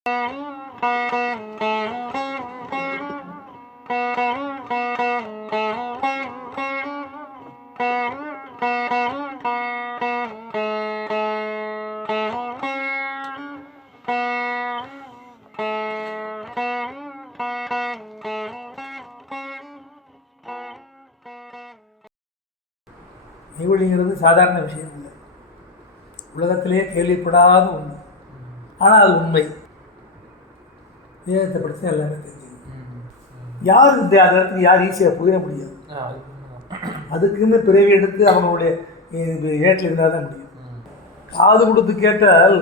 நெய்வழிங்கிறது சாதாரண விஷயம் இல்லை, உலகத்திலே கேள்விப்படாத உண்மை. ஆனால் அது உண்மை. வேதத்தை படித்து எல்லாமே தெரிஞ்சுக்கணும். யார் இந்த இடத்துக்கு யார் ஈஸியாக புகிற முடியாது. அதுக்குன்னு பிறவி எடுத்து அவங்களுடைய ஏட்டில் இருந்தால் தான் முடியும். காது கொடுத்து கேட்டால்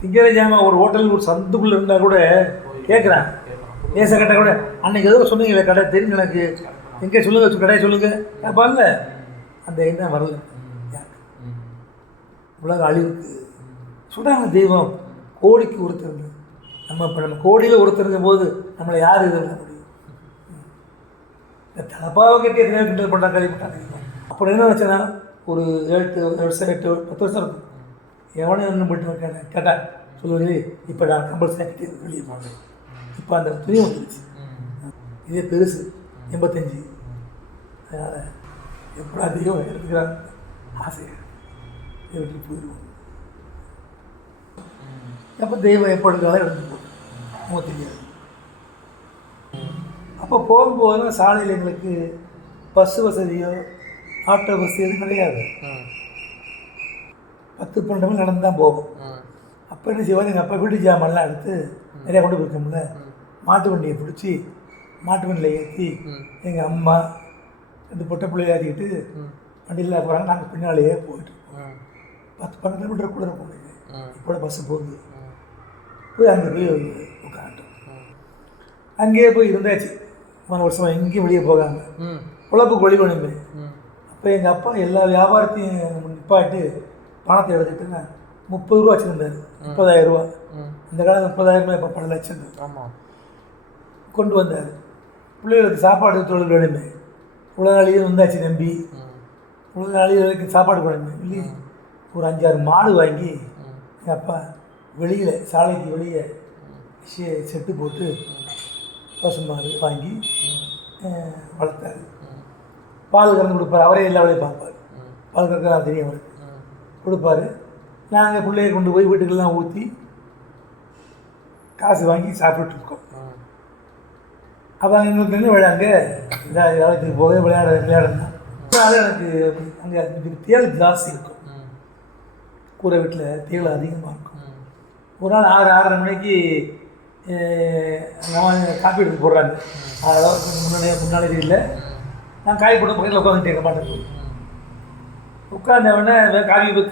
திங்கரஜாமா ஒரு ஹோட்டல் ஒரு சந்துக்குள்ளே இருந்தால் கூட கேட்குறாங்க. பேச கேட்டால் கூட அன்றைக்கி ஏதோ சொன்னீங்களே கடை தெரிஞ்சு எனக்கு எங்கே சொல்லுங்கள், கடையை சொல்லுங்கள் கேட்பாங்க. அந்த எண்ணம் வரல. உலக அழிவுக்கு சுடாங்க தெய்வம் கோடிக்கு ஒருத்தருங்க. நம்ம இப்போ நம்ம கோடியில் ஒருத்தருங்கும் போது நம்மளை யார் இது பண்ண முடியும்? தலப்பாவை கட்டி எத்தனை கிண்டல் பண்ணுறாங்க, கழிப்பட்டாங்க. அப்புறம் என்ன வச்சேன்னா ஒரு 7 வருஷம் 8 10 வருஷம் இருக்கும். எவனே ஒன்று போயிட்டு கேட்டால் சொல்லுவது இப்போ நான் கம்பல்சரி கட்டி வெளியே போனேன். இப்போ அந்த துணி வந்துருச்சு. இதே பெருசு 85. அதனால் எப்படா தெய்வம் எடுத்துக்கிறாங்க ஆசையை விட்டு போயிடுவோம். எப்போ தெய்வம் எப்போ எடுத்தாலும் எடுத்து போகும் அவங்க தெரியாது. அப்போ போகும்போது சாலையில் எங்களுக்கு பஸ் வசதியோ ஆட்டோ பஸ் எதுவும் கிடையாது. 10-12 மணி நடந்து தான் போகும். அப்போ என்ன செய்வாங்க, எங்கள் அப்பா வீட்டு ஜாமான்லாம் எடுத்து நிறையா கொண்டு போயிருக்கோம்ல, மாட்டு வண்டியை பிடிச்சி மாட்டு வண்டியில் ஏற்றி எங்கள் அம்மா 2 பொட்டை பிள்ளையை ஏற்றிக்கிட்டு வண்டியில் போகிறாங்க. நாங்கள் பின்னாலேயே போயிட்டு 10-12 கிலோமீட்டர் கூட இருக்கும். இப்போ பஸ்ஸு போகுது. போய் அங்கே போய் உட்காந்துட்டோம். அங்கேயே போய் இருந்தாச்சு 3 வருஷமாக எங்கேயும் வெளியே போகாமல் உழப்புக்கு வழி வேணுமே. அப்போ எங்கள் அப்பா எல்லா வியாபாரத்தையும் நிப்பாட்டு பணத்தை எடுத்துக்கிட்டு 30 ரூபா வச்சுருந்தார். 30,000 ரூபா. இந்த காலம் 30,000 ரூபாய் இப்போ 10 லட்சம் கொண்டு வந்தார். பிள்ளைகளுக்கு சாப்பாடு தொழில் வேணுமே. உலகாளியும் வந்தாச்சு நம்பி, உலகாளிகளுக்கு சாப்பாடு வேணுமே இல்லையே. ஒரு 5-6 மாடு வாங்கி எங்கள் அப்பா வெளியில் சாலைக்கு வெளியே செட்டு போட்டு பசு மாடு வாங்கி வளர்த்தார். பால் கறந்து கொடுப்பார். அவரே எல்லா வேலையும் பார்ப்பார். பால் கறக்கலாம் தெரியும் அவருக்கு. கொடுப்பார். நாங்கள் பிள்ளைய கொண்டு போய் வீட்டுக்கெல்லாம் ஊற்றி காசு வாங்கி சாப்பிட்டுருக்கோம். அப்போ அங்கே எங்களுக்கு என்ன விளையாங்க வேலைக்கு போக விளையாடணும். அதனால் எனக்கு அங்கே தேள் ஜாஸ்தி இருக்கும். கூரை வீட்டில் தேள் அதிகமாக இருக்கும். ஒரு நாள் 6-6:30 மணிக்கு காப்பி எடுத்து போடுறாங்க. அதாவது முன்னாடி இல்லை, நான் காய் போட்டு பக்கத்தில் உட்காந்துட்டு இருக்க மாட்டேன். உட்காந்தவொடனே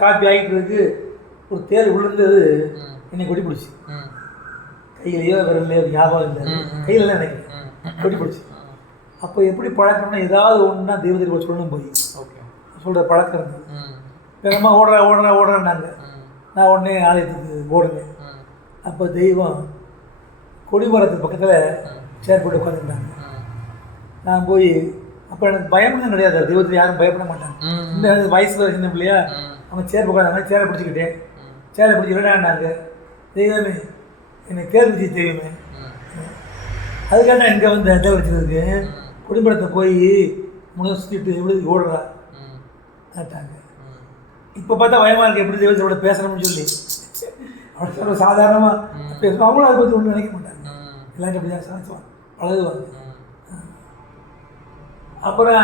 காப்பி ஆகிட்டு இருக்கு. ஒரு தேள் விழுந்தது என்னை கொடி பிடிச்சி. கையிலையோ விரலையோ ஞாபகம் இல்லை, கையிலலாம் எனக்கு கொடி பிடிச்சி. அப்போ எப்படி பழக்கம்னா ஏதாவது ஒன்றுனா தெய்வத்தை சொல்லணும் போய் சொல்கிற பழக்கம் இருந்தது. வேகமாக ஓடுறான்னாங்க. நான் உடனே ஆலயத்துக்கு ஓடுனேன். அப்போ தெய்வம் கொடிமரத்துக்கு பக்கத்தில் சேர் போட்டு உட்காந்துருந்தாங்க. நான் போய் அப்போ எனக்கு பயம்லாம் கிடையாது. தெய்வத்தில் யாரும் பயப்பட மாட்டாங்க. இந்த வயசில் சின்ன பிள்ளையா அவங்க சேர் உட்காந்தாங்க. சேரை பிடிச்சிக்கிட்டேன். சேரை பிடிச்சி விளையாடினாங்க. தெய்வமே என்னை கேள்வி தெய்வமே, அதுக்காக நான் இங்கே வந்து எதை வச்சுருக்கு குடிமரத்தை போய் முன்னே எவ்வளோ ஓடுறா கேட்டாங்க. இப்போ பார்த்தா பயமாக இருக்குது, எப்படி தெய்வத்தோட பேசணும்னு சொல்லி. அவன் சொல்ல சாதாரணமாக பேசுவோம். அவங்களும் அதை பற்றி ஒன்றும் நினைக்க மாட்டாங்க. எல்லாரும் எப்படி தான் சமைச்சுவாங்க, பழகுவாங்க. அப்புறம்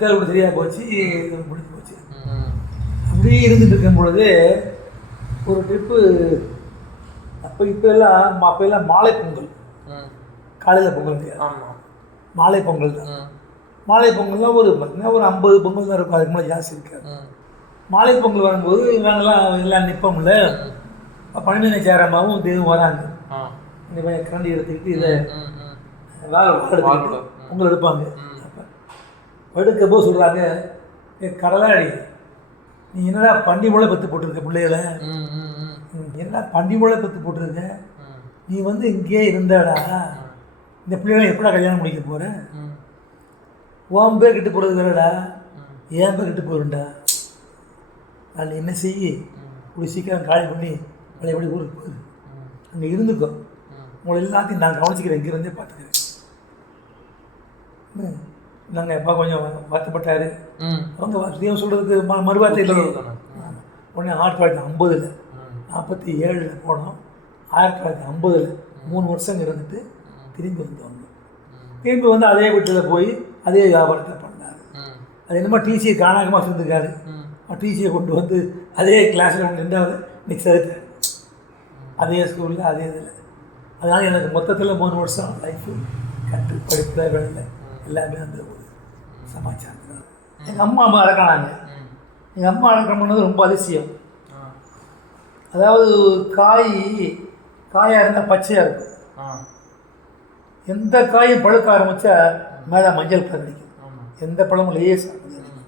தேல் கூட சரியாக போச்சு, முடிஞ்சு போச்சு. அப்படியே இருந்துட்டு இருக்கும் பொழுது ஒரு ட்ரிப்பு. அப்போ எல்லாம் மாலை பொங்கல், காலையில் பொங்கல் கிடையாது, மாலை பொங்கல் தான். மாலை பொங்கல்லாம் ஒரு பார்த்தீங்கன்னா ஒரு 50 பொங்கல் தான் இருக்கும். அதுக்கு மேலே ஜாஸ்தி இருக்காது. மாலை பொங்கல் வரும்போது இவங்கெல்லாம் எல்லாம் நிற்போம்ல. பணிமனை சேரமாகவும் தெய்வம் வராங்க. இந்த மாதிரி கரண்டி எடுத்துக்கிட்டு இதை எடுத்துக்கிட்டு பொங்கல் எடுப்பாங்க. எடுக்கப்போ சொல்கிறாங்க, கடலாடி நீ என்னடா பண்டி மூளை பத்து போட்டிருக்க பிள்ளைகளை, என்னடா பண்டி மூளை பத்து போட்டிருக்க, நீ வந்து இங்கேயே இருந்தாடா, இந்த பிள்ளைகளை எப்படா கல்யாணம் முடிக்க போகிற, உன் பேர் கிட்ட போகிறது வேறடா, என் பேர் கிட்ட போகிறேன்டா, நான் என்ன செய்ய இப்படி சீக்கிரம் காலி பண்ணி பழையபடி ஊருக்கு போகுது, அங்கே இருந்துக்கோ, உங்களை எல்லாத்தையும் நான் கவனிச்சிக்கிறேன், இங்கேருந்தே பார்த்துக்கிறேன். நாங்கள் அப்பா கொஞ்சம் வருத்தப்பட்டார். அவங்க தெய்வம் சொல்கிறதுக்கு மறுவார்த்தை இல்லை. உடனே 1950 47 போனோம். 1950 3 வருஷம் இருந்துட்டு திரும்பி வந்தோம். திரும்பி வந்து அதே வீட்டில் போய் அதே வியாபாரத்தை பண்ணார். அது என்னமோ டிசியை காணாகமாக இருந்திருக்காரு. டிசியை கொண்டு வந்து அதே கிளாஸில் ஒன்று நின்றாவது இன்னைக்கு சேர்த்தார். அதே ஸ்கூலில் அதே இதில். அதனால் எனக்கு மொத்தத்தில் 3 வருஷம் லைஃபு கற்று படிப்பில் வேலை எல்லாமே அந்த ஒரு சமாச்சாரம். எங்கள் அம்மா அடக்கினாங்க. எங்கள் அம்மா அடக்கம் பண்ணது ரொம்ப அதிசயம். அதாவது காயாக இருந்தால் பச்சையாக இருக்கும். எந்த காயும் பழுக்க ஆரம்பித்தா மேலே மஞ்சள் கலர் அடிக்கும். எந்த பழமும் லேசாக அடிக்கும்.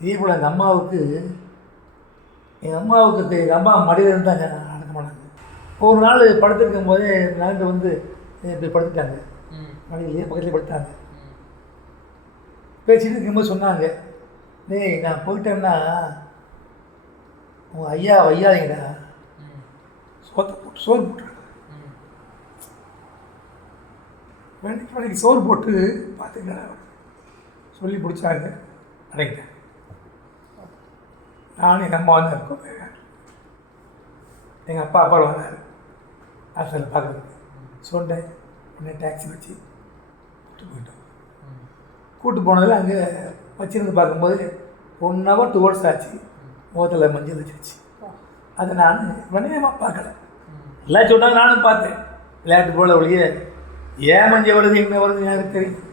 இதே போல் எங்கள் அம்மாவுக்கு எங்கள் அம்மா மடியில் இருந்தாங்க, அடக்க மாட்டாங்க. ஒரு நாள் படுத்துருக்கும் போதே நகர்ந்து வந்து இப்படி படுத்துட்டாங்க. மடியிலேயே பக்கத்துலேயே படுத்தாங்க. பேசிட்டு இருக்கும்போது சொன்னாங்க, டேய் நான் போயிட்டேன்னா உங்கள் ஐயா வையாதீங்கடா, சோறு போட்டுருக்கேன். மணிக்கு சோறு போட்டு பார்த்துக்கடா சொல்லி பிடிச்சாங்க. அடைக்கிட்டேன். நானும் எங்கள் அம்மா வந்து இருக்கோம். எங்கள் அப்பா வந்தார் ஹாஸ்டலில் பார்க்குறதுக்கு. சொன்னேன். உடனே டாக்ஸி வச்சு கூப்பிட்டு போயிட்டோம். கூப்பிட்டு போனதில் அங்கே வச்சுருந்து பார்க்கும்போது 1 hour 2 hours ஆச்சு. முகத்தில் மஞ்சள் வச்சிருச்சு. அதை நான் வணிகமாக பார்க்கல. எல்லாம் சொன்னாங்க, நானும் பார்த்தேன். விளையாட்டு போல ஒழிய ஏன் மஞ்சள் வருது என்ன வருது எனக்கு தெரியும்.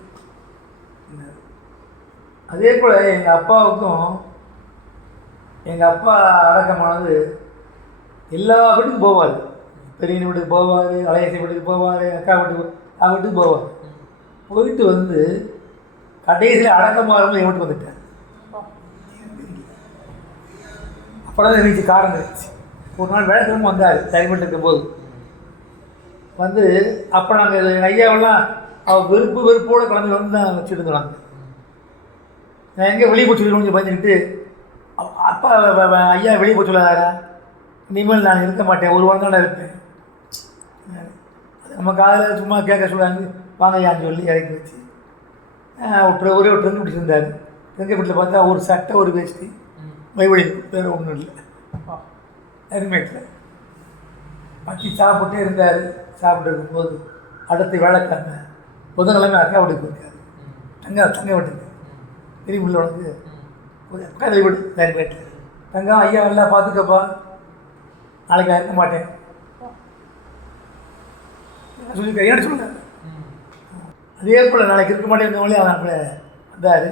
அதே போல் எங்கள் அப்பா அடக்கமானது எல்லா வீட்டுக்கும் போவார். பெரியன வீட்டுக்கு போவார், அலையசி வீட்டுக்கு போவார், அக்கா வீட்டுக்கு போவார். போயிட்டு வந்து கடைசியில் அடக்கமாக என் வீட்டுக்கு வந்துட்டேன். அப்புறம் தான் இருந்துச்சு காரணம் இருந்துச்சு. ஒரு நாள் வேலைக்கிழமை வந்தார் கிளைமேட் இருக்கும்போது வந்து. அப்போ நாங்கள் ஐயாவெல்லாம் அவள் வெறுப்போடு கலந்து வந்து தான் வச்சுட்டு இருந்தாங்க. நான் எங்கே வெளியே போய் சொல்லி கொஞ்சம் பயந்துக்கிட்டு, அப்பா ஐயா வெளியே போய் சொல்லாதாரா, இனிமேல் நான் இருக்க மாட்டேன், 1 வாரம் தான் இருப்பேன். நம்ம காலையில் சும்மா கேட்க சொல்லாங்க, வாங்க ஐயான்னு சொல்லி இறக்கி வச்சு ஒரே ஒரு ட்ரெங்கு பிடிச்சிருந்தார். ட்ரெங்கை வீட்டில் பார்த்தா ஒரு சட்டை ஒரு வேஷ்டி மைவழி, வேறு ஒன்றும் இல்லை. ஹெல்மெட்டில் பற்றி சாப்பிட்டே இருந்தார். சாப்பிட்டு இருக்கும்போது அடுத்து வேலைக்காரங்க புதன்கிழமை அக்கா வீட்டுக்கு போயிருக்காரு. தங்க வீட்டுக்கு திரும்பி உள்ள உனக்கு பக்கத்தில் வீடு ஹெல்மெட்டில். தங்கம் ஐயா எல்லாம் பார்த்துக்கப்பா, நாளைக்கு நான் இருக்க மாட்டேன் சொல்லியிருக்கேன். ஏன்னு சொல்லுங்கள். அதே போல் நாளைக்கு இருக்க மாட்டேங்கிறவங்களே அவன் அப்போ வந்தார்,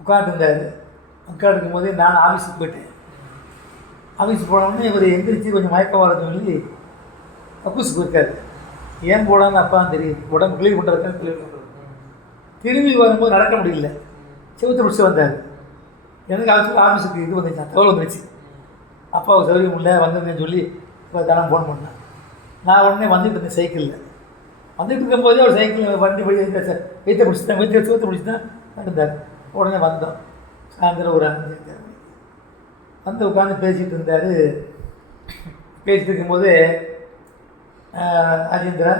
உட்காந்துருந்தார். உட்காந்துருக்கும் போதே நான் ஆஃபீஸுக்கு போயிட்டேன். ஆஃபீஸுக்கு போனோடனே இவர் எந்திரிச்சு கொஞ்சம் மயக்கம் வர சொல்லி கக்கூஸுக்கு போயிருக்காரு. ஏன் போடான்னு அப்பான்னு தெரியுது. உடம்பு கிளீன் பண்ணுறதுக்காக கிளீன் பண்ணுறது. திரும்பி வரும்போது நடக்க முடியல, செவுத்து பிடிச்சி வந்தார். எனக்கு ஆஃபீஸுக்கு இது வந்துச்சு, தகவல் வந்துருச்சு. அப்பாவுக்கு சௌகரியம் இல்லை வந்துருந்தேன்னு சொல்லி இப்போ தானே ஃபோன் பண்ணேன். நான் உடனே வந்துட்டு இருந்தேன் சைக்கிளில். வந்துட்டு இருக்கும்போதே ஒரு சைக்கிள் வண்டி போய் வெயித்தை பிடிச்சி தான் செவத்தை பிடிச்சி தான் நடந்தார். உடனே வந்தோம். சாயந்தரம் ஒரு 5 வந்து உட்காந்து பேசிகிட்டு இருந்தார். பேசிட்டு இருக்கும்போது ராஜேந்திரா,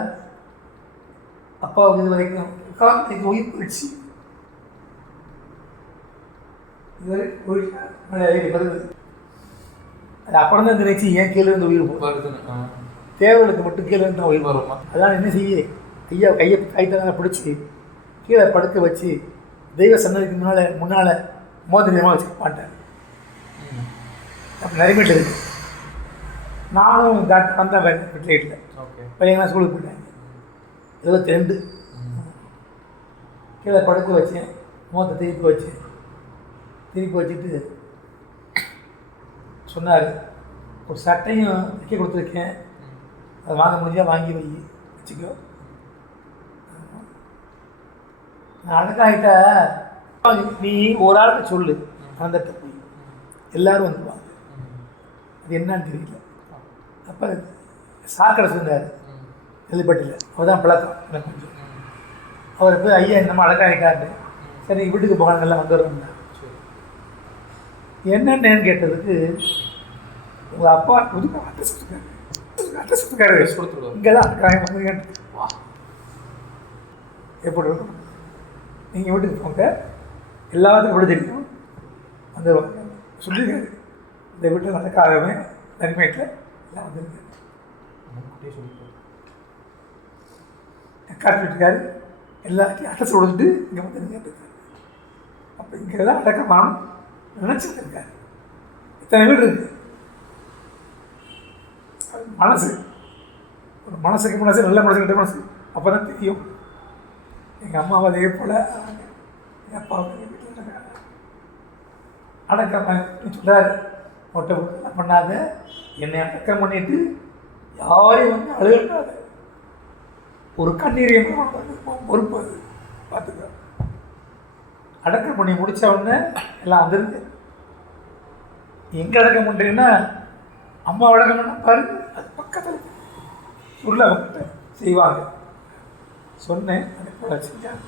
அப்பாவுக்கு இது வரைக்கும் காலத்துக்கு உயிர் போயிடுச்சு. இது வரைக்கும் வருது. அது அப்புறம் தான் நினைச்சு ஏன் கீழே இருந்து உயிர் போகும், தேவர்களுக்கு மட்டும் கீழே இருந்து உயிர் வருமா. அதான் என்ன செய்ய, ஐயா கைத்தனால பிடிச்சி கீழே படுக்க வச்சு தெய்வ சன்னதிக்கு முன்னால் மோதிரமாக வச்சுக்க மாட்டேன். அப்போ நிறைய இருக்கு. நானும் வந்தேன் வீட்டில். பையங்களாம் ஸ்கூலுக்கு போயிட்டாங்க. 22 கீழே படுக்க வச்சேன். மோத்தை திருப்பி வச்சுட்டு சொன்னார், ஒரு சட்டையும் தைக்க கொடுத்துருக்கேன், அதை வாங்க முடிஞ்சால் வாங்கி வச்சுக்கோ. நான் அழகாகிட்டா நீ ஒரு ஆளுக்கு சொல்லு, வந்துட்ட போய் எல்லோரும் வந்துடுவாங்க. அது என்னன்னு தெரியல. அப்போ சாக்கடை சொன்னார் எலிப்பட்டியில். அவர் தான் பழக்கம் எனக்கு கொஞ்சம். அவரை போய் ஐயா இந்த மாதிரி அழகாகிட்டாரு, சரி வீட்டுக்கு போகணுங்கெல்லாம் வந்துடுறோம்னா. என்னென்னு கேட்டதுக்கு உங்கள் அப்பா புதுக்காக அட்ரஸ் கொடுத்தாங்க. அட்ரஸ் கொடுத்துருக்காரு. இங்கே தான் வந்து எப்படி இருக்கும், நீங்கள் வீட்டுக்கு போங்க, எல்லாத்துக்கும் எப்படி தெரியும் அந்த சொல்லியிருக்காரு. இந்த வீட்டில் நடக்காதவே நன்மையில் எல்லாம் வந்துருக்கு. காட்டு வீட்டுக்காரு எல்லாத்தையும் அட்ரஸ் கொடுத்துட்டு இங்கே வந்து கேட்டுருக்காரு. அப்போ இங்கே தான் அடக்கமானம் நினச்சிருக்காரு. இத்தனை வீடு இருக்குது. மனசு ஒரு மனசுக்கு மனசு, நல்ல மனசு கிட்ட மனசு அப்போ தான் தெரியும். எங்கள் அம்மாவை அதே போல் எங்கள் அப்பாவை எங்கள் வீட்டில் அடக்கம் சொல்கிறார். மொட்டை என்ன பண்ணாத, என்னை அடக்கம் பண்ணிட்டு யாரையும் வந்து அழுகாத, ஒரு கண்ணீர் பொறுப்பு அது பார்த்துக்க. அடக்கம் பண்ணி முடித்த உடனே எல்லாம் வந்துருக்கு. எங்கே அடக்கம் பண்ணுறீங்கன்னா அம்மா அடக்கம் பண்ண பாருங்க, அது பக்கத்தில் சொல்ல அவங்ககிட்ட செய்வாங்க. சொன்னேன், அதை போல செஞ்சாங்க.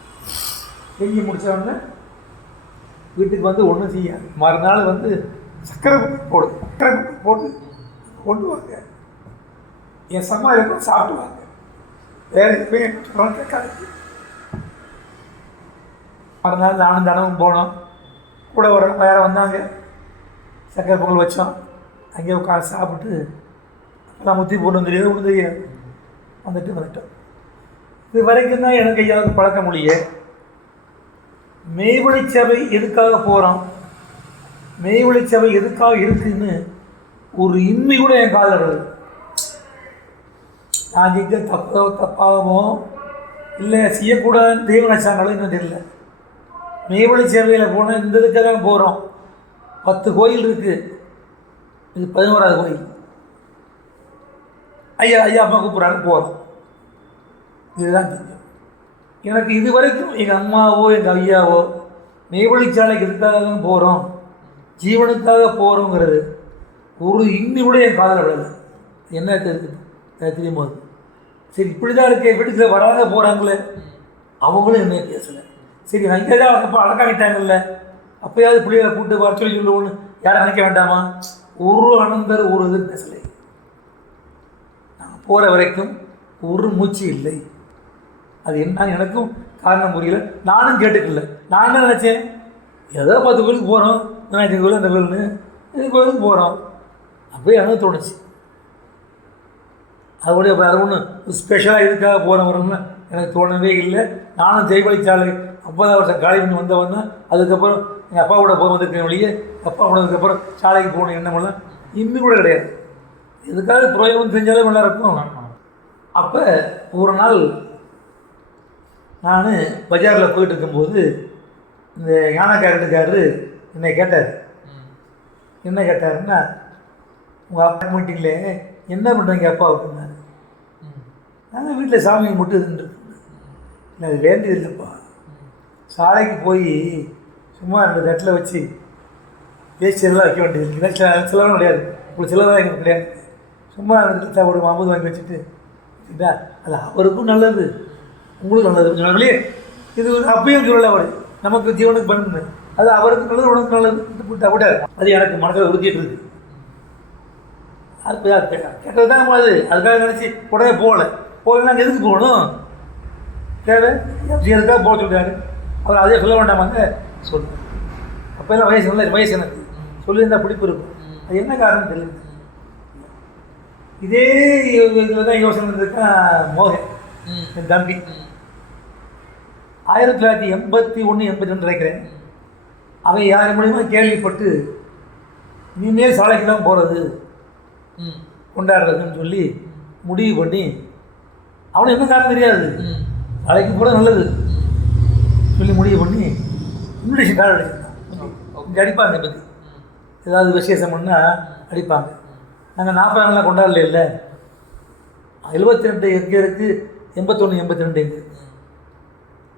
செஞ்சு முடித்த உடனே வீட்டுக்கு வந்து ஒன்றும் செய்யாது. மறுநாள் வந்து சக்கரை போட்டு கொண்டு வாங்க, என் சம்மாதிக்கும் சாப்பிடுவாங்க. வேறு எதுவுமே கேட்காது. மறுநாள் நானும் தினமும் போனோம். கூட ஒரு வேறு வந்தாங்க. சக்கரை பொங்கல் வச்சோம். அங்கேயே உட்காந்து சாப்பிட்டு அப்போலாம் முத்தி போட்டு தெரியாது, ஒன்றும் தெரியாது. வந்துட்டோம். இது வரைக்கும் தான் எனக்கு ஐயாவுக்கு பழக்க முடிய. மெய்வழி சபை எதுக்காக போகிறோம், மெய்வழி சபை எதுக்காக இருக்குதுன்னு ஒரு இன்மை கூட என் காதில் வருது. நான் செஞ்ச தப்பாகவோ இல்லை செய்யக்கூடாதுன்னு தெய்வம் நினச்சாங்களோ இன்னும் தெரியல. மெய்வழி சேவையில் போனால் இந்த இதுக்காக தான் போகிறோம். 10 கோயில் இருக்குது, இது 11வது கோயில். ஐயா அம்மா கூப்பிட்றான்னு போகிறோம். இதுதான் தெரியும் எனக்கு. இது வரைக்கும் எங்கள் அம்மாவோ எங்கள் ஐயாவோ மெய்வழிச்சாலைக்கு எதுக்காக தான் போகிறோம், ஜீவனுக்காக போகிறோங்கிறது ஒரு இன்னி கூட என் காதில் விடலை. என்ன தெரியும் போது சரி இப்படி தான் இருக்கே, வீட்டுக்கு வராங்க போகிறாங்களே, அவங்களும் என்ன பேசலை. சரி அங்கே தான் அப்போ அடக்காங்கிட்டாங்கல்ல, அப்போயாவது பிள்ளைகளை கூப்பிட்டு வர சொல்லி சொல்லுவோன்னு யாரும் நினைக்க வேண்டாமா? ஒரு அனந்தர் ஒரு இது பேசலை. நாங்கள் போகிற வரைக்கும் ஒரு மூச்சு இல்லை. அது என்ன எனக்கும் காரணம் புரியல, நானும் கேட்டுக்கல. நான் என்ன நினச்சேன், ஏதோ 10 கோயிலுக்கு போகிறோம், விநாயகர் கோயில் அந்த கோயில்னு இது கோயிலுக்கு போகிறோம், அப்படியே எனக்கு தோணுச்சு. அதோடைய அது ஒன்று ஸ்பெஷலாக இதுக்காக போகிற வரணும்னு எனக்கு தோணவே இல்லை. நானும் ஜெய்வழிச்சாலை 50 வருஷம் காலி பண்ணி வந்தவன் தான். அதுக்கப்புறம் எங்கள் அப்பா கூட போக வந்திருக்கேன் வழியே, அப்பா போனதுக்கப்புறம் சாலைக்கு போகணும் எண்ணமெல்லாம் இன்னும் கூட கிடையாது. எதுக்காக பிரயோகம் செஞ்சாலே நல்லா இருக்கும். அப்போ ஒரு நாள் நான் பஜாரில் போயிட்டு இருக்கும்போது இந்த யானைக்காரட்டுக்காரரு என்னை கேட்டார். என்ன கேட்டாருன்னா, உங்கள் அப்பா மீட்டிங்கில் என்ன பண்ணுறீங்க அப்பா அப்படின்னாரு. நாங்கள் வீட்டில் சாமி கும்பிட்டு இருந்துருக்கோம். இல்லை அது வேண்டியது இல்லைப்பா, சாலைக்கு போய் சும்மா 2 தட்டில் வச்சு வேஸ்டெல்லாம் வைக்க வேண்டியது இல்லை, செலவும் கிடையாது, உங்களுக்கு செலவாக எங்களுக்கு கிடையாது. சும்மா 2 தட்டில் ஒரு 50 வாங்கி வச்சுட்டு சரிங்களா, அது அவருக்கும் நல்லது உங்களுக்கும் நல்லது. கொஞ்சம் வெளியே இது அப்பயும் சொல்லலை, அவர் நமக்கு ஜீவனுக்கு பண்ணு, அது அவருக்கு நல்லது உனக்கு நல்லது விட்டா கூட அது எனக்கு மனசில் உறுத்திட்டு இருக்குது. அது கேட்டது தான் அது, அதுக்காக நினச்சி உடனே போகலை. நாங்கள் எதுக்கு போகணும், தேவை எதுக்காக போக சொல்கிறாரு அவர். அதே சொல்ல வேண்டாமாங்க சொல்லு. அப்போ எல்லாம் வயசு எனக்கு சொல்லியிருந்தால் பிடிப்பு இருக்கும். அது என்ன காரணம் தெரியல. இதே இதில் தான் யோசனை இருந்திருக்கான் மோகன், என் தம்பி. 1981, 82 நினைக்கிறேன். அவன் யார் மூலியமாக கேள்விப்பட்டு இனிமேல் சாலைக்கு தான் போகிறது கொண்டாடுறதுன்னு சொல்லி முடிவு பண்ணி, அவனுக்கு என்ன காரணம் தெரியாது, சாலைக்கு போகிறது நல்லது சொல்லி முடிவு பண்ணி இன்விடேஷன் கார்டு அடிச்சிருந்தான். இங்கே அடிப்பாங்க, இதை பற்றி ஏதாவது விசேஷம் பண்ணால் அடிப்பாங்க. நாங்கள் 40 நாள்லாம் கொண்டாடல இல்லை, 72 எங்கே இருக்குது, 81, 82 எங்கே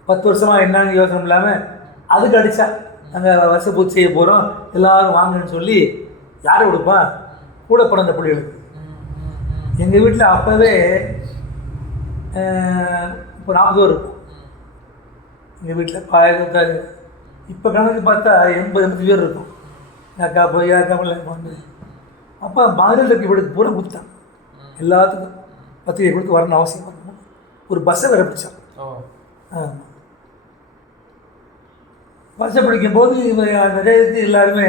10 வருஷமாக என்னன்னு யோசனை இல்லாமல் அதுக்கு அடித்தா. நாங்கள் வருஷ பூச்சி செய்ய போகிறோம் எல்லோரும் வாங்கன்னு சொல்லி யாரை கொடுப்பான், கூட பிறந்த பிள்ளைகளுக்கு. எங்கள் வீட்டில் அப்போவே இப்போ 40 பேர் இருக்கும் எங்கள் வீட்டில். இப்போ கணக்கு பார்த்தா 80 பேர் இருக்கும். அக்கா போய் அக்கா வந்து அப்போ மதுரையில் இருக்க வீடுக்கு பூரா கொடுத்தான். எல்லாத்துக்கும் பத்திரிகை கொடுத்து வரணும் அவசியம் வரணும். ஒரு பஸ்ஸை வேறு பிடிச்சான். ஆமாம், பஸ்ஸை பிடிக்கும்போது நிறைய எல்லாருமே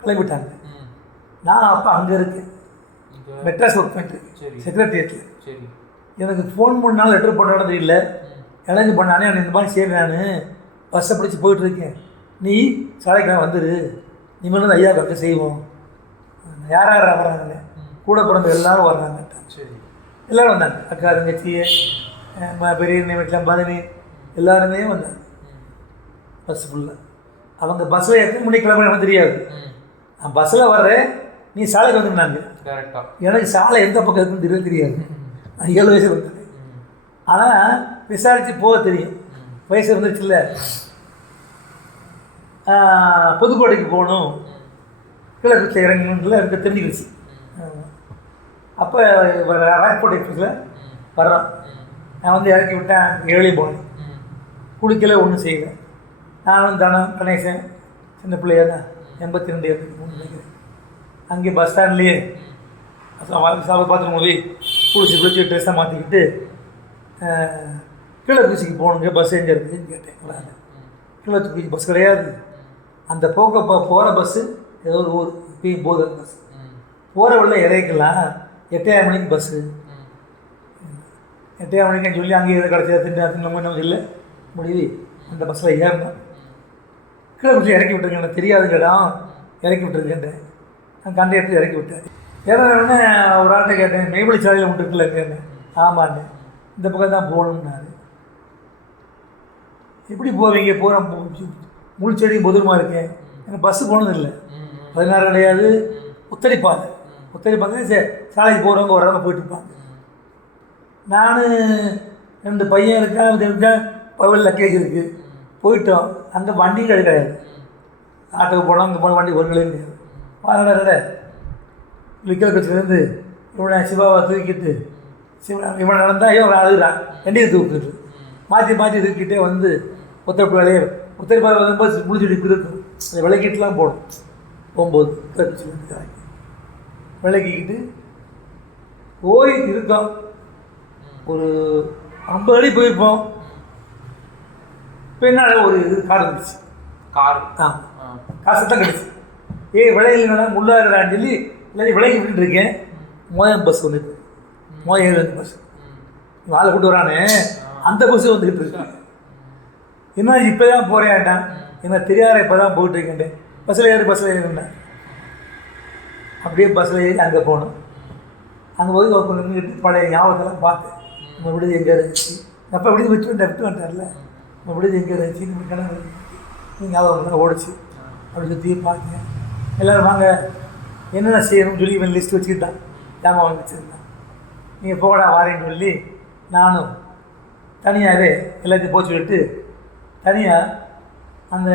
கிளம்பிட்டாங்க. நான் அப்போ அங்கே இருக்கேன், மெட்ராஸ் ஒர்க் பண்ணிட்டு செக்ரட்டரியேட்டில். எனக்கு ஃபோன் பண்ணாலும் லெட்டர் போட்டாலும் தெரியல, எனக்கு பண்ணானே இந்த மாதிரி சரி நான் பஸ்ஸை பிடிச்சி போயிட்டுருக்கேன், நீ சாலைக்கெல்லாம் வந்துடு, இனிமேல் வந்து ஐயா கரெக்டாக செய்வோம். யார் யார் வர்றாங்க, கூட பிறந்த எல்லோரும் வர்றாங்க. எல்லோரும் வந்தாங்க, அக்கா தங்கச்சி பெரிய வீட்டில் மதனி எல்லாருமே வந்தாங்க. பஸ் ஃபுல்லாக அவங்க பஸ்ஸில் எத்தனை மணிக்கு கிளம்புறாங்க தெரியாது. நான் பஸ்ஸில் வர்றேன், நீ சாலைக்கு வந்துருந்தாங்க. எனக்கு சாலை எந்த பக்கம் இருக்குன்னு தெரியாது. நான் 7 வயசு வந்தேன். ஆனால் விசாரித்து போக தெரியும், வயசு வந்துருச்சு இல்லை. புதுக்கோட்டைக்கு போகணும், கிழக்கு இறங்கணுன்ல இருக்க தெரிஞ்சுக்கிடுச்சு. அப்போ ராக்போர்ட் எக்ஸ்பிரஸில் வர்றோம். நான் வந்து இறக்கி விட்டேன், ஏழை போனேன், குளிக்கல ஒன்றும் செய்யலை. நானும் தனம் கணேசன் சின்ன பிள்ளையா தான் 82 நினைக்கிறேன். அங்கே பஸ் ஸ்டாண்ட்லேயே பாத்ரூம் போய் குளிச்சு ட்ரெஸ்ஸை மாற்றிக்கிட்டு கீழக்குறிச்சிக்கு போகணுங்க, பஸ் எங்கே இருக்குதுன்னு கேட்டேன். கீழக்குறிச்சி பஸ் கிடையாது, அந்த போகிற பஸ்ஸு ஏதோ ஒரு ஊர் இப்பயும் போகுது பஸ், போகிற வழியில் இறக்கலாம், 8:30 மணிக்கு பஸ்ஸு. 8:30 மணிக்கு சொல்லி அங்கேயே எது கிடச்சா தின்னு இல்லை முடிவு. அந்த பஸ்ஸில் ஏறணும், கீழக்குறிச்சி இறக்கி விட்டுருங்க, எனக்கு தெரியாதுங்க இடம், இறக்கி விட்டுருக்கேன். நான் கண்டக்டர் இறக்கி விட்டேன். ஏறவுடனே ஒரு ஆட்டை கேட்டேன், மெய்வழி சாலையில் விட்டுருக்குல்ல கேட்டேன். ஆமாண்ணே, இந்த பக்கம் தான் போகணுன்னாரு. எப்படி போவீங்க, போகிறேன், முள்செடியும் பொதுமா இருக்கேன், எனக்கு பஸ்ஸு போனதில்லை, 16 கிடையாது, உத்தரிப்பாங்க சாலைக்கு போகிறவங்க வர்றவங்க போயிட்டுருப்பாங்க. நான் 2 பையன் இருக்கா, பவல் லக்கேஜ் இருக்குது, போயிட்டோம். அங்கே வண்டி கிடையாது, ஆட்டோக்கு போனோம், அங்கே போன வண்டி ஒரு கிடையாது. வாடகை லிக்கல் கட்சியிலேருந்து இவனை சிவாவை தூக்கிட்டு இவனை நடந்தால் இவன் அழுகிறான், ரெண்டையும் தூக்கிட்டு மாற்றி தூக்கிட்டே வந்து ஒத்தப்பாளையே ஒத்தரிப்பாளை வரும்போது முடிச்சுட்டு இப்படி இருக்கும், அந்த விளக்கிட்டுலாம் போடும். போகும்போது விளக்கிக்கிட்டு போயிட்டு இருக்கோம், ஒரு 50 அடி போயிருப்போம். பின்னால் ஒரு இது கார் வந்துச்சு, காசு தான் கிடச்சி. விளையிலனா முள்ளாகிறான்னு சொல்லி எல்லாத்தையும் விலகி விட்டுட்டு இருக்கேன். மோதல் பஸ் வந்துட்டு, மோதல் பஸ் வாழை கூட்டு வரானே, அந்த பஸ்ஸு வந்துக்கிட்டு இருக்கேன். என்ன இப்போ தான் போகிறேன்டான், என்ன தெரியாத இப்போ தான் போயிட்டுருக்கேன். பஸ்ஸில் ஏறினேன். அப்படியே பஸ்ஸில் ஏறி அங்கே போனோம். அங்கே போய் கொஞ்சம் நின்றுட்டு பழைய ஞாபகத்தெல்லாம் பார்த்தேன். நம்ம விடுதி எங்கே இருந்துச்சு, அப்போ விடுதி விட்டு வந்துட்டார்ல, நம்ம விடுதி எங்கே இருந்துச்சு, நம்ம கிணறு ஞாபகம் ஓடிச்சு. அப்படி சுற்றி பார்த்தேன். எல்லோரும் வாங்க என்னென்ன செய்யணும்னு சொல்லி இவன் லிஸ்ட் வச்சுக்கிட்டான், ஜாமான் வாங்கி வச்சுருந்தான். நீங்கள் போகடா வாரேன்னு சொல்லி நானும் தனியாகவே எல்லாத்தையும் போச்சு விட்டு தனியாக அந்த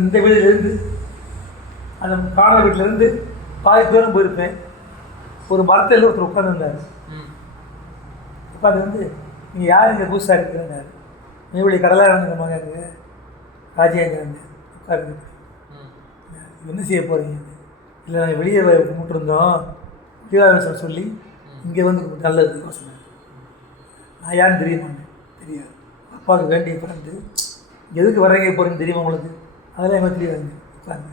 இந்த வீட்டிலேருந்து அந்த காண வீட்டிலேருந்து பாதி தூரம் போயிருப்பேன். ஒரு மரத்தில் ஒருத்தர் உட்காந்துருந்தார். உட்காந்து வந்து நீங்கள் யார் இங்கே புதுசாக இருக்கிறார், நீவழி கடலாக இருந்துக்கமாங்க அங்கே ராஜேந்திரன் உட்காந்து என்ன செய்ய போகிறீங்க? இல்லை நாங்கள் வெளியே கும்பிட்டுருந்தோம், தீபாவளி சொல்லி இங்கே வந்து நல்லது யோசனை. நான் யாருன்னு தெரியுமாண்ணே? தெரியாது. அப்பாவுக்கு வேண்டிய பிறந்து எதுக்கு வரங்க போகிறீங்கன்னு தெரியுமா உங்களுக்கு? அதெல்லாம் எங்களுக்கு தெரியாதுங்க. உட்காந்து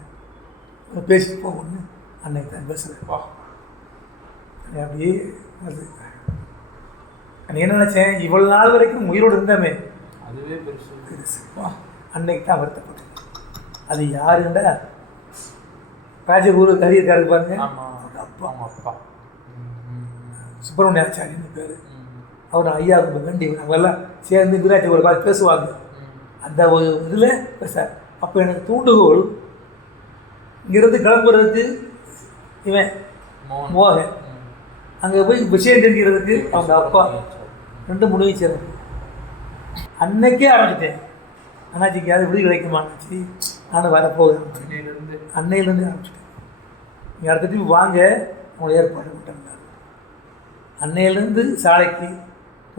பேசிட்டு போகணும்னு அன்னைக்கு தான் பேசுகிறேன். அப்படியே அது நான் என்ன நினச்சேன், இவ்வளோ நாள் வரைக்கும் உயிரோடு இருந்தமே, அதுவே பெருசு. அன்னைக்கு தான் வருத்தப்பட்டேன். அது யாருண்டா ராஜகுரு கரியக்காரருக்கு பாருங்க, அப்பா சுப்பிரமணிய ஆச்சாரியன்னு பேர். அவர் ஐயாவுக்கு வேண்டியவர். அவங்கெல்லாம் சேர்ந்து விராட்சி ஒரு காலம் பேசுவாங்க. அந்த ஒரு இதில் பேச அப்போ எனக்கு தூண்டுகோல் இங்கேருந்து கிளம்புறதுக்கு இவன் மோகன், அங்கே போய் விஷயம் தெரிஞ்சுக்கிறதுக்கு அவங்க அப்பா 2 முடிவு சேர்ந்து அன்னைக்கே ஆரம்பிச்சிட்டேன். அண்ணாச்சிக்கு அது விடுதி கிடைக்குமாச்சு, நானும் வரப்போகுது அன்னையிலேருந்து ஆரம்பிச்சிட்டேன். நீங்கள் அடுத்த டைம் வாங்க, உங்களை ஏற்பாடு பண்ணிட்டாங்க. அன்னையிலேருந்து சாலைக்கு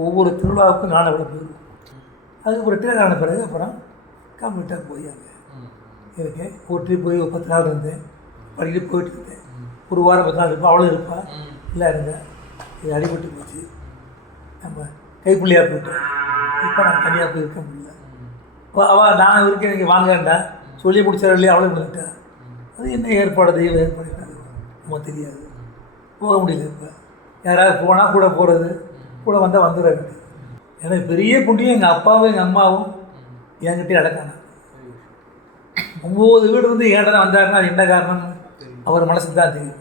ஒவ்வொரு திருவிழாவுக்கும் நான் அவ்வளோ போயிருவேன். அதுக்கு ஒரு ரிட்டையர் ஆன பிறகு அப்புறம் கம்ப்ளீட்டாக போய் அங்கே இருக்கேன். ஒரு ட்ரிப் போய் 10 நாள் இருந்தேன், படிக்கிட்டு போயிட்டு இருந்தேன். ஒரு வாரம் 10 நாள் இருப்பா, அவளும் இருப்பா. இல்லை இருங்க, இது அடிபட்டு போச்சு, நம்ம கைப்புள்ளியாக போயிட்டோம், இப்போ நான் தனியாக போய் இருக்க முடியல. அவள் நான் இருக்கேன், நீங்கள் வாங்கண்டா சொல்லி முடிச்சார் இல்லையா, அவளும் வந்துட்டா. அது என்ன ஏற்பாடு, தெய்வ ஏற்பாடு நமக்கு தெரியாது, போக முடியல. இப்போ யாராவது போனால் கூட போகிறது, கூட வந்தால் வந்துட வேண்டியது. எனக்கு பெரிய புண்ணியம் எங்கள் அப்பாவும் எங்கள் அம்மாவும் என்கிட்டே அடக்காங்க. 9 வீடு வந்து என்கிட்ட தான் வந்தாருன்னா அது என்ன காரணம் அவர் மனசுக்கு தான் தெரியும்.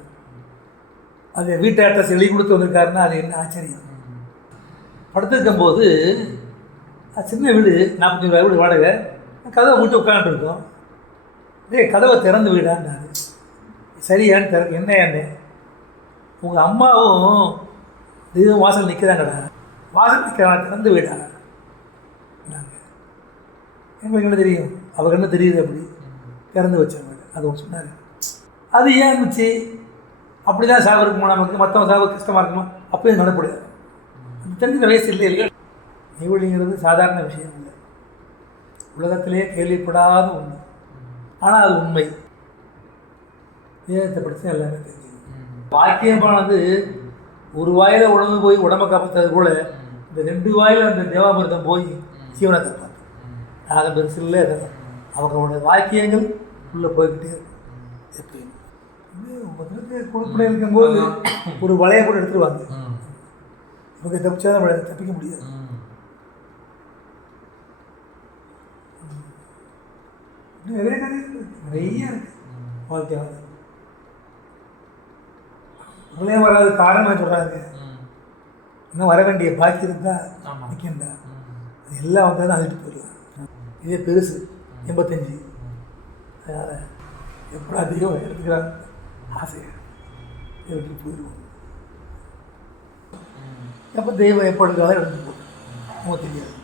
அது வீட்டு அட்ரஸ் எழுதி கொடுத்து வந்திருக்காருன்னா அது என்ன ஆச்சரியம். படுத்துருக்கும்போது சின்ன வீடு 45 ரூபா வீடு வாடகை, கதவை விட்டு உட்காந்துருக்கோம். கதவை திறந்து வீடான்னாரு. சரியான்னு என்ன ஏன்னு, உங்கள் அம்மாவும் தெய்வம் வாசல் நிற்கிறாங்கடா, வாசல் நிற்கிறாங்க, திறந்து வீடா நாங்கள் எங்களுக்கு என்ன தெரியும், அவருக்கு என்ன தெரியுது, அப்படி திறந்து வச்சவங்க அது ஒன்று சொன்னார். அது ஏன் இருந்துச்சு, அப்படி தான் சாவு இருக்குமா, நமக்கு மற்றவங்க சாவு கஷ்டமாக இருக்குமா, அப்பயும் நடப்படாது. அந்த தெரிஞ்சுக்கிற வயசு இல்லை இல்லை. நெய்வழிங்கிறது சாதாரண விஷயம் இல்லை, உலகத்திலே கேள்விப்படாத ஒன்று. ஆனால் அது உண்மை. வேதத்தை படித்து எல்லாமே தெரிஞ்சுக்கணும். வாக்கியமானது ஒரு வாயில் உணவு போய் உடம்பை காப்பாற்றது போல இந்த 2 வாயில் அந்த தேவாமிர்தம் போய் ஜீவனை காப்பாற்று. நாங்கள் பெருசு இல்லை, அவங்களோட வாக்கியங்கள் உள்ளே போய்கிட்டே இருக்கும். எப்படி முதலுக்கு கொடுப்பினை இருக்கும்போது ஒரு வலையை கூட எடுத்துருவாங்க, இவங்க தப்பிச்சா நம்மளை தப்பிக்க முடியாது. நிறைய நிறைய இருக்கு வாழ்க்கை. உங்களே வராது காரணமாக சொல்கிறாங்க, இன்னும் வர வேண்டிய பாக்கி இருந்தால் நிற்கண்டா, அது எல்லாம் வந்தால் தான் அழிட்டு போயிடலாம். இதே பெருசு 85. அதனால் எப்படா தெய்வம் எடுத்துக்கிறாங்க ஆசை எடுத்துட்டு போயிடுவோம். எப்போ தெய்வம் எப்போ எடுக்கிறாலும் எடுத்துட்டு போகும், நமக்கு தெரியாது.